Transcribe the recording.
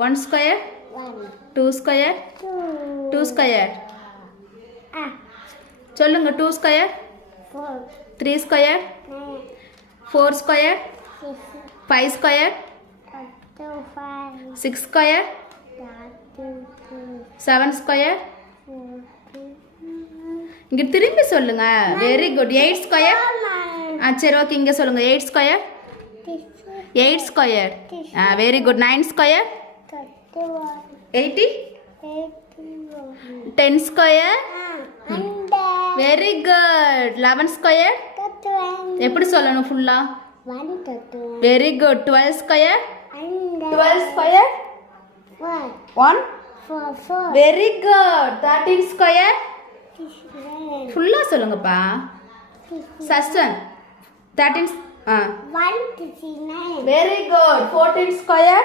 1 square 2 square 2 square சொல்லுங்க 2 square 3 square 4 square 5 square 6 square 7 square இங்க திரும்பி சொல்லுங்க வெரி குட் 8 square சரி ஓகே இங்க சொல்லுங்க 8 square 8 square very good 9 square 80 10 square very good 11 square எப்படி சொல்லணும் ஃபுல்லா very good 12 square 12 square 1 very good 13 square ஃபுல்லா சொல்லுங்கப்பா சஸ்டன் 13 வெரி குட் 14 square